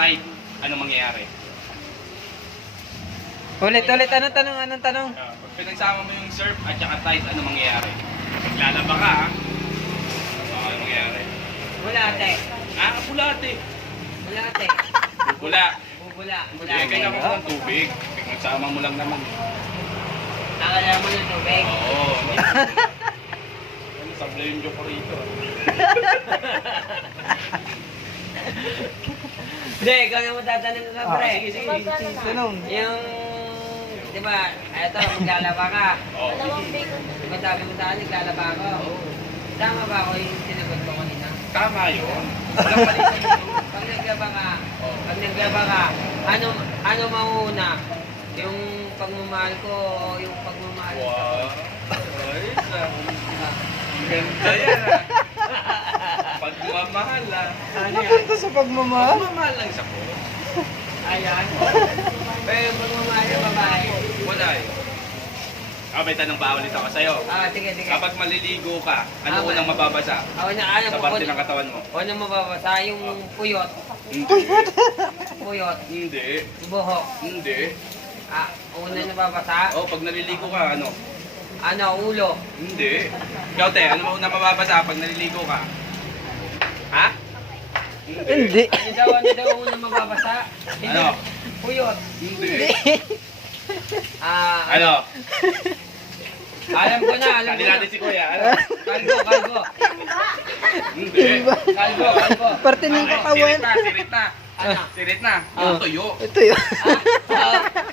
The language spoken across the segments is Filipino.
tight, anong mangyayari? Ulit, anong tanong? Pag pinagsama mo yung surf at saka tight, anong mangyayari? Naglalaba ka ha? Anong mangyayari? Bulate. Bulate. Bulate. Bula. Bubula. Kaya kaya mo ng tubig. Pinagsama mo lang naman. Akala mo ng tubig. Oo. Ano, sablay yung joke ko rito. Hindi, ikaw na matatanong ka pre. Sige. Tanong. Yung, di ba, eto, maglalaba ka. Oo. Diba sabi mo sa akin, naglalaba ako. Tama ba ako yung sinagot ko kanina? Tama yun. Walang mali sa iyo. Pag naglaba ka, ano mauna? Yung pagmamahal ko o yung pagmamahal ko? Wow. Ay, ganda yan ah. Pagmamahal ah. Ano punta sa pagmamahal? Pagmamahal lang sa ko. Ayan. Pero yung pagmamahal ng babae. Wala eh. May tanong pa ulit ako sa'yo. Sige. Kapag maliligo ka, ano unang mababasa? Sa parte ng katawan mo? Ano mababasa? Yung puyot. Hindi. Puyot. Hindi. Buhok. Hindi. Una nababasa? Pag naliligo ka, ano? Ano, ulo. Hindi. Ikaw te, ano mo unang mababasa pag naliligo ka? Ha? Hindi. Ano daw una mababasa? Ano? Puyot. Hindi. Ano? Alam ko na. Kali natin si Kuya, ano? Kalbo. Hindi. Kalbo. Parte ng katawan. Sirit na. Ano? Sirit na. Yung tuyo. Ito yun.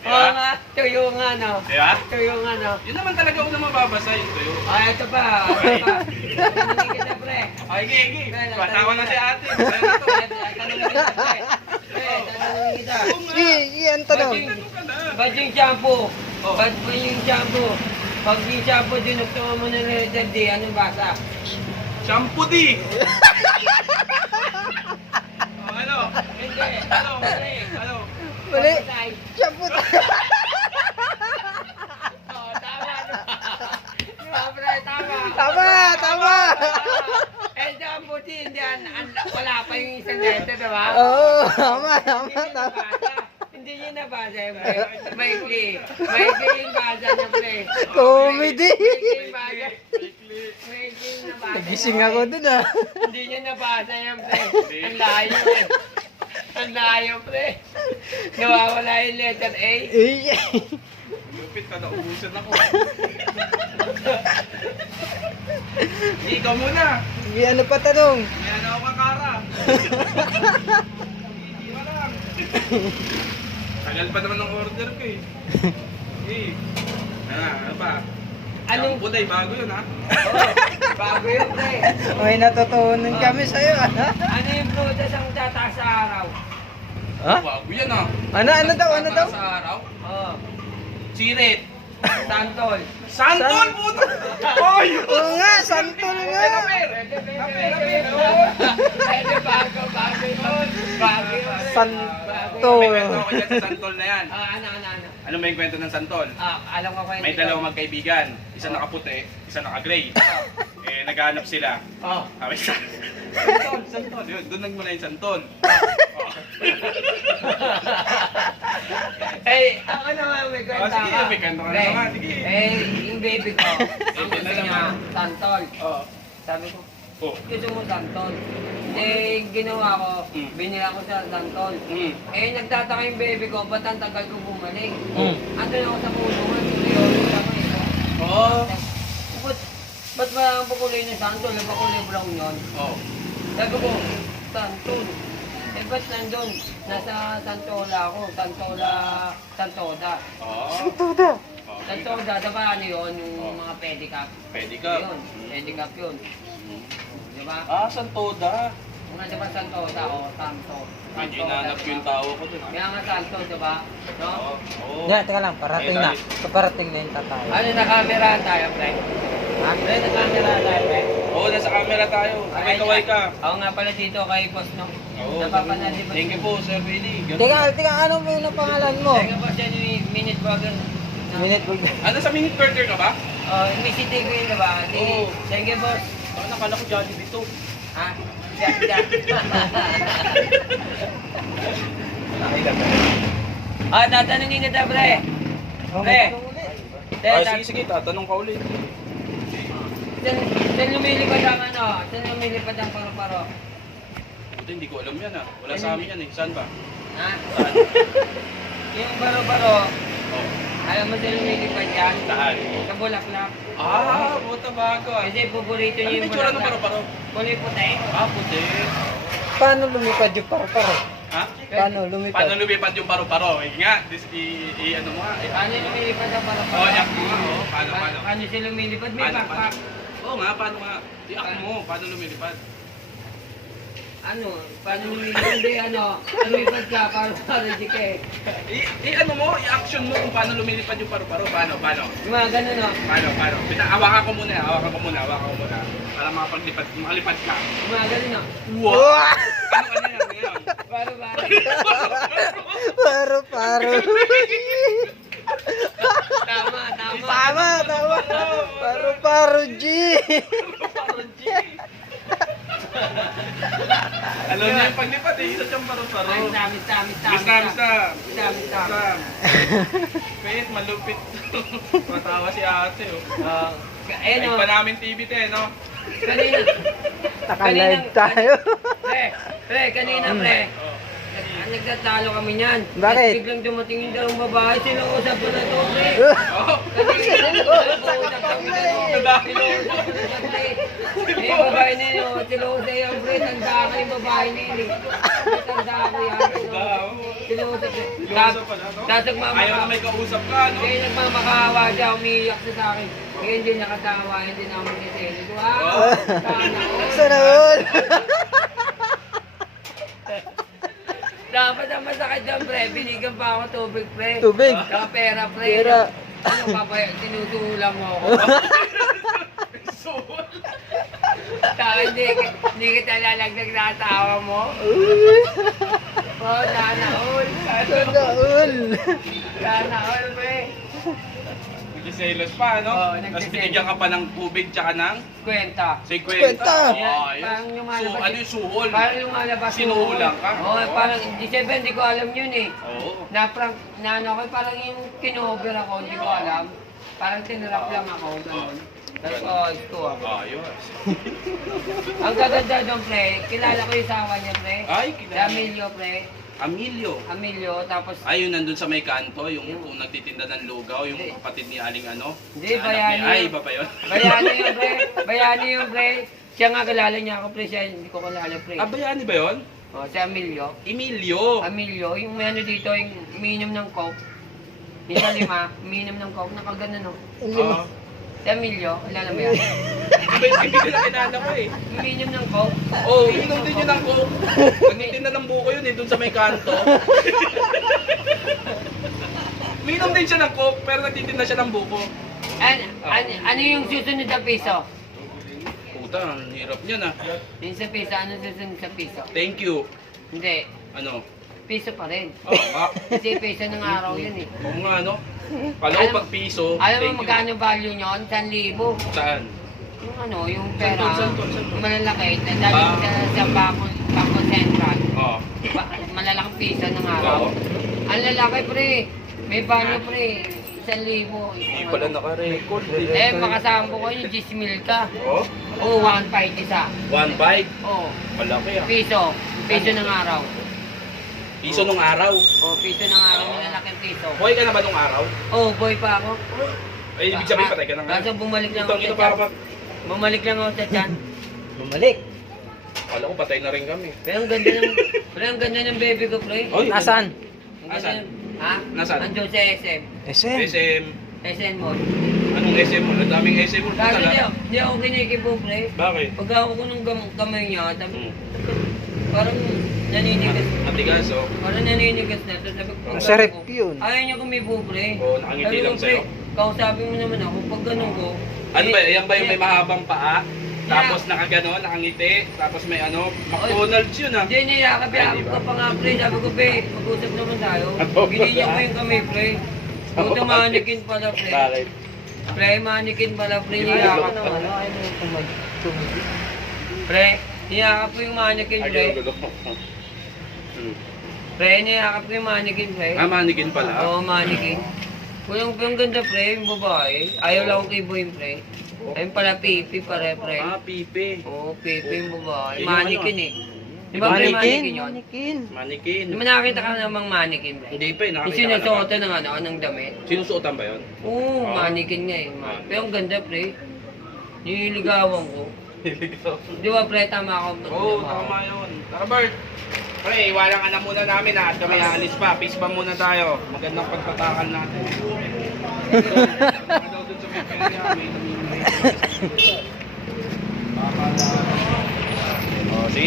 Oo nga. Tuyo nga, no? Di ba? Tuyo nga, no? Yun naman talaga unang mababasa yung tuyo. Ito pa. Tanungin kita, pre. Ay, gigi. Patawa na si ate. Tanungin kita, pre. Tanungin kita. Sige, ang tanong. Ba't yung shampoo? Ba't ba yung shampoo? Pag yung shampoo, dinugtungan mo ng letter D, anong basa? Shampoo di. Ano? Hindi. Ano? Mali. Ano? Mali. Pagkatay. Shampoo. Tama. Diba, pre? Tama. Tama. Shampoo di, hindi. Wala pa yung isang letter, diba? Oo, tama. Hindi niya nabasa yung pre. Maikli yung basa niya, pre. Comedy. Maikli yung basa. Nagising ako dun ah. Hindi niya nabasa yan, pre. Ang layo eh. Ang layo, pre. Nawawala yung letter A. Lupit ka na, ubusan ako. Hindi, ikaw muna. Sige, ano pa tanong? May ano ako kakara. Hindi mo lang. Tagal pa naman ng order ko eh. Eh. Ano pa? Anong- Shampoo day, bago yun ha? Bago yun, pre. May natutunan kami sa'yo ah. Ano yung prutas ang tataas sa araw? Ha? Bago yan ha? Ano daw? Sa araw? Oo. Sirit. Santol. Santol puto! Oy! Oo nga, santol nga. Pwede bago yun. Bago yun. Santol. May kwento ako dyan sa santol na yan. Ano? Ano ba yung kwento ng santol? Alam ko kayo. May dalawang magkaibigan. Isa nakaputi, isa naka-gray. Naghahanap sila. Sabi sa santol. Yun, doon nagmula yung santol. Ako naman may kwento Sige, ako. may kwento ka Pre, naman. Sige. yung baby ko, ang gusto niya, santol. Sabi ko, Oh. gusto mo santol. Ginawa ko, binila ko sa santol. Nagtataka yung baby ko, ba't ang tagal ko bumalik? Andun ako sa kulungan, seryoso ako eh. Oh. Ba't ba ang pakulay ng santol? Ang pakulay brown yun? Oh. Sabi ko, santol. Ba't nandun? Nasa Santola ako. Santoda. Oh. Santoda. Santoda, diba ano yun? Yung mga pedicab. Pedicab. Yun, pedicab yun. Diba? Santoda. Mga diba Santoda o Santo? Hindi nanap yung tao ko dun. Kaya nga Santo, diba? No? Oo. Yeah, teka lang, parating na. Parating na yung tatay. Ano, nakamerahan tayo, pre? Ha, pre? Nakamerahan tayo, pre? Oo, nasa camera tayo. Kaway ka. Ako nga pala dito kay boss, no? Oo. Napapanalibot. Thank you po, Sir Billy. Teka, ano mo yung pangalan mo? Thank you po siya ni Minute Burger. Minute burger. Ano sa minute burger ka ba? May city ko yun, diba? Oo. Thank you, boss. Nakala ko Jollibee to. Ha? Diyan. Nakita ka. Tatanungin kita, pre. Pre. Sige, tatanong ka ulit. Saan lumilipad ang ano? Saan lumilipad ang paro-paro? Buti hindi ko alam yan ah. Wala sa amin yan eh. Saan ba? Ha? Saan? Yung paro-paro, Oh. alam mo saan lumilipad yan? Saan? Sa Bulaklak. Buta bago ah. Kasi paborito Ano niyo may yung tsura ng Bulaklak. paro-paro? Kulay puti. Puti. Paano lumipad yung paro-paro? Ha? Paano lumipad? Paano lumipad yung paro-paro? Nga, ano mo nga. Paano lumilipad ang paro-paro? Yak mo nga, Paano? Paano siya lumilipad? May Paano? backpack. Oo nga, paano nga? Iyak mo, paano lumilipad? Ano? Paano lumilipad? Hindi, lumilipad ka, paro-paro, jike. Ano mo, i-action mo kung paano lumilipad yung paro-paro. Paano? Yung mga ganun, no? Paano? Hawakan ko muna. Para makalipad ka. Yung mga ganun, no? Wow! Ano yan ngayon? Paro-paro. Paro-paro. Tama. Tama. Paro-paro, G. Alam niya yung paglipad eh, isa siyang paro-paro. Ay, tamis. Wait, malupit. Matawa si ate oh. Eh, no? Ay pa namin TV no? Kanina. Naka-live tayo. Pre, kanina, pre. Nagtatalo kami niyan. Bakit? Tapos biglang dumating yung dalawang babae, sinuusap ko na to, pre. Oh. Kanina, sinuusap kami na to. Sinuusap ko na to, pre. Eh, yung babae na yun, sinuusap yan, pre. Tanda ka yung babae na yun. Tanda ko yan. Sinuusap, pre. Tapos Ayaw na may kausap ka, no? kaya nagmamakawa siya, umiiyak siya sa akin. Kaya hindi nakatawa, hindi na ako magkaselo. Sana all. Dapat ang masakit doon, pre. Binigyan pa ako tubig, pre. Tubig. Saka pera, pre. Pera. Ano pa tinutulang mo ako. Saka hindi kita lalagdag na tawa mo. Sana all. Sana all. Sana all, pre. Nagsiselos pa, no? Oo, Tapos nagsiselos. binigyan ka pa ng tubig tsaka ng Kwenta. 50. Kwenta. Ayos. Parang lumalabas. Ano yung suhol? Parang lumalabas. Sinuulang ka? Oo, parang, hindi ko alam yun eh. Oo. Na-prank, ko, parang yung kinover ako, hindi ko alam. Parang tinrap lang ako, gano'n. Tapos, ito ah. Ayos. Ang gaganda doon, pre, kilala ko yung sawa niya, pre. Ay, Si kilala. Emilio, pre. Emilio, tapos, Ayun, nandun sa may kanto, yung kung nagtitinda ng lugaw, yung Hindi. kapatid ni Aling ano. Hindi, sa anak bayani niya. Ay, yun. iba pa yun? Bayani yung pre. Siya nga kilala niya ako, pre, siya hindi ko kilala, pre. Bayani ba yun? Si Emilio. Emilio. Yung may ano dito, yung umiinom ng coke. Yung sa lima, umiinom ng coke, nakagano no. Si Emilio, kilala mo yan? Hindi ko na kinala ko eh. Umiinom ng coke. Oh, inom din yun ng coke. Nagtitinda ng buko yun eh, dun sa may kanto. Uminom din siya ng coke, pero nagtitinda siya ng buko. Ano yung susunod sa piso? Puta, ang hirap niya na. Yung sa piso, ano susunod sa piso? Thank you. Hindi, Ano? piso pa rin. Oo nga. Kasi piso ng araw yun eh. Oo nga, no? Kala ko pag piso, Alam thank mo you. magkano value nyon? 1,000. Saan? Yung ano, yung pera, Saan to? malalaki, dahil sa Bangko Central. Oo. Malalaking piso ng araw. Oo. Ang lalaki pre, may value pre, 1,000. Hindi pala naka-record eh. Eh, makasama ko yung 10,000 ka. Oh? Oo, 1.5 isa. 1.5? Oo, Malaki ah. piso ng araw. Piso nung araw. Oo, piso ng araw, malalaking piso. Hoy ka na ba nung araw? Oo, boy pa ako. Ay, ibig sabihin patay ka na nga. Kaso bumalik lang ako Itong ito sa para tiyan. pa. Bumalik lang ako sa tiyan. Bumalik. Kala ko patay na rin kami. Pero ang ganda ng baby ko, pre. Oy, Nasaan? Ang ganda Nasaan? ng- Ha? Nasaan? Nandun sa SM. SM. SM. SM Mall. Anong SM mo? Ang daming SM mo. Kasi di ako kinikibo, pre. Bakit? Pag ako ko nung kamay niya, Hmm. parang naninigas. Matigas oh. Parang naninigas na. So, sabi ko, Sa rep yun. Ayaw niya kumibo, pre. Oo, nakangiti Sabi ko, lang pre, sa'yo. kausapin mo naman ako. Pag ganun ko. Ano ba? Yan ba yung may eh, mahabang paa? Tapos nakagano, nakangiti, tapos may ano, McDonald's yun ah. Hindi, niyakap Ay, di ko ba? pa nga, pre. Sabi ko, pre, mag-usap naman tayo. Ano ba? Ginigyan ko yung kamay, pre. Puta Bakit? manikin pala, pre. Bakit? Pre, manikin pala, pre. Di ba? Niyakap Ano, naman. ayaw mo tumig. Pre, niyakap ko yung manikin, pre. Gulo. Pre, niyakap ko yung mannequin, pre. Ah, mannequin pala. Oo, mannequin. Yung ganda, pre, yung babae. Ayaw lang akong kibuhin, pre. Ayun pala, pipi, pare, pre. Ah, pipi. Oo, pipi yung babae. Yun yung Mannequin ano, eh. Di ba, pre, mannequin yun? Mannequin. Mannequin. Di ba nakakita ka namang mannequin, pre? Hindi pa eh, Yung nakakita ka na ba? sinusuotan ng ano, ng damit. Sinusuotan ba yun? Oo, Ah. mannequin nga eh. Pero ang ganda, pre. Nililigawan ko. Di ba, pre, tama ako? Oo, tama yun. Tara, Bert. Pre, iwanan ka na muna namin ha. At kami aalis pa. Peace ba muna tayo. Magandang pagtatakal natin. Ano daw dun sa mga niya, may namimili. Oh, sige.